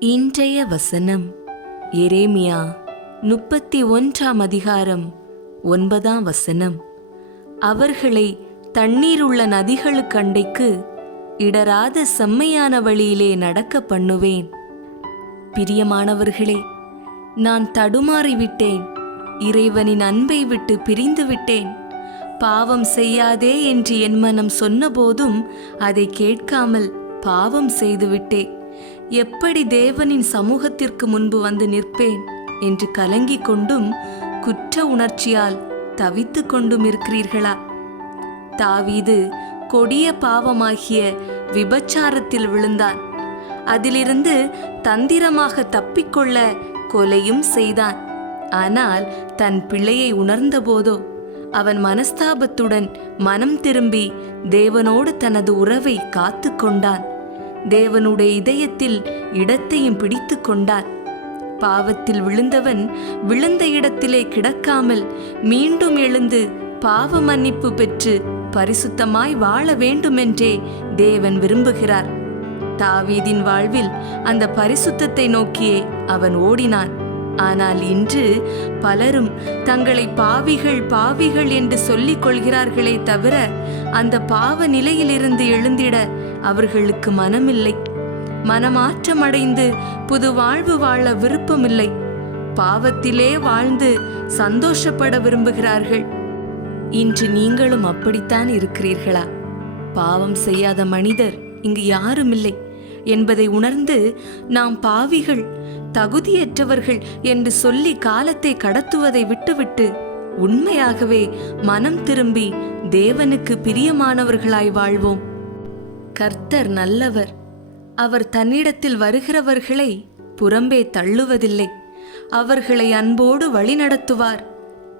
இன்றைய வசனம் எரேமியா முப்பத்தி ஒன்றாம் அதிகாரம் ஒன்பதாம் வசனம். அவர்களை தண்ணீருள்ள நதிகளுக்கண்டைக்கு இடராத செம்மையான வழியிலே நடக்க பண்ணுவேன். பிரியமானவர்களே நான் தடுமாறிவிட்டேன். இறைவனின் அன்பை விட்டு பிரிந்து விட்டேன். பாவம் செய்யாதே என்று என் மனம் சொன்னபோதும் அதை கேட்காமல் பாவம் செய்துவிட்டேன். எப்படி தேவனின் சமூகத்திற்கு முன்பு வந்து நிற்பேன் என்று கலங்கிக் கொண்டும் குற்ற உணர்ச்சியால் தவித்துக் கொண்டும் இருக்கிறீர்களா? தாவீது கொடிய பாவமாகிய விபச்சாரத்தில் விழுந்தான். அதிலிருந்து தந்திரமாக தப்பிக்கொள்ள கொலையும் செய்தான். ஆனால் தன் பிள்ளையை உணர்ந்தபோதோ அவன் மனஸ்தாபத்துடன் மனம் திரும்பி தேவனோடு தனது உறவை காத்து கொண்டான். தேவனுடைய இதயத்தில் இடத்தையும் பிடித்து கொண்டான் பாவத்தில் விழுந்தவன் விழுந்த இடத்திலே கிடக்காமல் மீண்டும் எழுந்து பாவ மன்னிப்பு பெற்று பரிசுத்தமாய் வாழ வேண்டுமென்றே தேவன் விரும்புகிறார். தாவீதின் வாழ்வில் அந்த பரிசுத்தத்தை நோக்கியே அவன் ஓடினான். ஆனால் இன்று பலரும் தங்களை பாவிகள் பாவிகள் என்று சொல்லிக் கொள்கிறார்களே தவிர அந்த பாவ நிலையிலிருந்து எழுந்திட அவர்களுக்கு மனமில்லை. மனமாற்றமடைந்து புது வாழ்வு வாழ விருப்பமில்லை. பாவத்திலே வாழ்ந்து சந்தோஷப்பட விரும்புகிறார்கள். இன்று நீங்களும் அப்படித்தான் இருக்கிறீர்களா? பாவம் செய்யாத மனிதர் இங்கு யாருமில்லை. என்பதை உணர்ந்து நாம் பாவிகள் தகுதியற்றவர்கள் என்று சொல்லி காலத்தை கடத்துவதை விட்டுவிட்டு உண்மையாகவே மனம் திரும்பி தேவனுக்கு பிரியமானவர்களாய் வாழ்வோம். கர்த்தர் நல்லவர். அவர் தன்னிடத்தில் வருகிறவர்களை புறம்பே தள்ளுவதில்லை. அவர்களை அன்போடு வழிநடத்துவார்.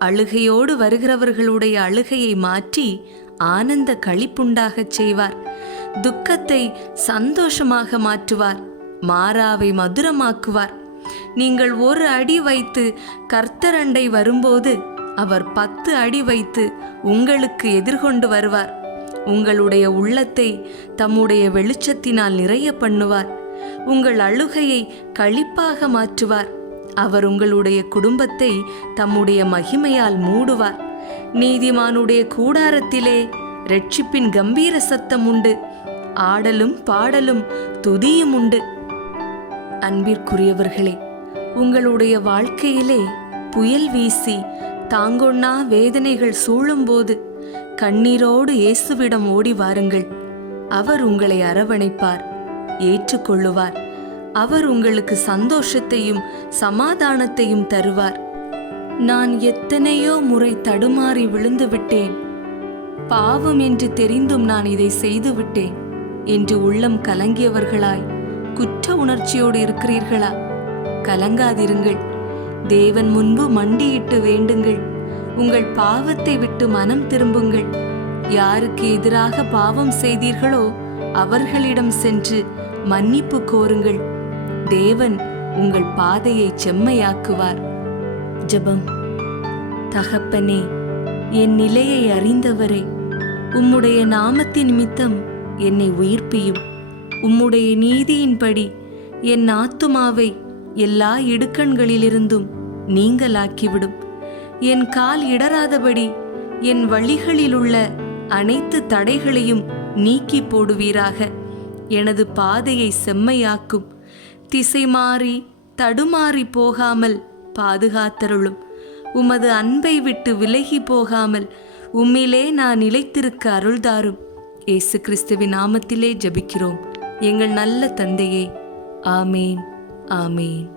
அழுகையோடு வருகிறவர்களுடைய அழுகையை மாற்றி ஆனந்த களிப்புண்டாகச் செய்வார். துக்கத்தை சந்தோஷமாக மாற்றுவார். மாறாவை மதுரமாக்குவார். நீங்கள் ஒரு அடி வைத்து கர்த்தரண்டை வரும்போது அவர் பத்து அடி வைத்து உங்களுக்கு எதிர்கொண்டு வருவார். உங்களுடைய உள்ளத்தை தம்முடைய வெளிச்சத்தினால் நிறைய பண்ணுவார். உங்கள் அழுகையை களிப்பாக மாற்றுவார். அவர் உங்களுடைய குடும்பத்தை தம்முடைய மகிமையால் மூடுவார். நீதிமானுடைய கூடாரத்திலே ரட்சிப்பின் கம்பீர சத்தம் உண்டு. ஆடலும் பாடலும் துதியும் உண்டு. அன்பிற்குரியவர்களே உங்களுடைய வாழ்க்கையிலே புயல் வீசி தாங்கொண்ணா வேதனைகள் சூழும்போது கண்ணீரோடு இயேசுவிடம் ஓடி வாருங்கள். அவர் உங்களை அரவணைப்பார் ஏற்றுக்கொள்ளுவார். அவர் உங்களுக்கு சந்தோஷத்தையும் சமாதானத்தையும் தருவார். நான் எத்தனையோ முறை தடுமாறி விழுந்து விட்டேன் பாவம் என்று தெரிந்தும் நான் இதை செய்து விட்டேன் என்று உள்ளம் கலங்கியவர்களாய் குற்ற உணர்ச்சியோடு இருக்கிறீர்களா? கலங்காதிருங்கள். தேவன் முன்பு மண்டியிட்டு வேண்டுங்கள். உங்கள் பாவத்தை விட்டு மனம் திரும்புங்கள். யாருக்கு எதிராக பாவம் செய்தீர்களோ அவர்களிடம் சென்று மன்னிப்பு கோருங்கள். தேவன் உங்கள் பாதையை செம்மையாக்குவார். ஜெபம். தகப்பனே என் நிலையை அறிந்தவரே உம்முடைய நாமத்தின் நிமித்தம் என்னை உயிர்ப்பியும். உம்முடைய நீதியின்படி என் ஆத்துமாவை எல்லா இடுக்கண்களிலிருந்தும் நீங்களாக்கிவிடும் என் கால் இடராதபடி என் வழிகளிலுள்ள அனைத்து தடைகளையும் நீக்கி போடுவீராக. எனது பாதையை செம்மையாக்கும். திசை மாறி தடுமாறி போகாமல் பாதுகாத்தருளும். உமது அன்பை விட்டு விலகி போகாமல் உம்மிலே நான் நிலைத்திருக்க அருள்தாரும். இயேசு கிறிஸ்துவின் நாமத்திலே ஜபிக்கிறோம். எங்கள் நல்ல தந்தையே. ஆமேன். ஆமேன்.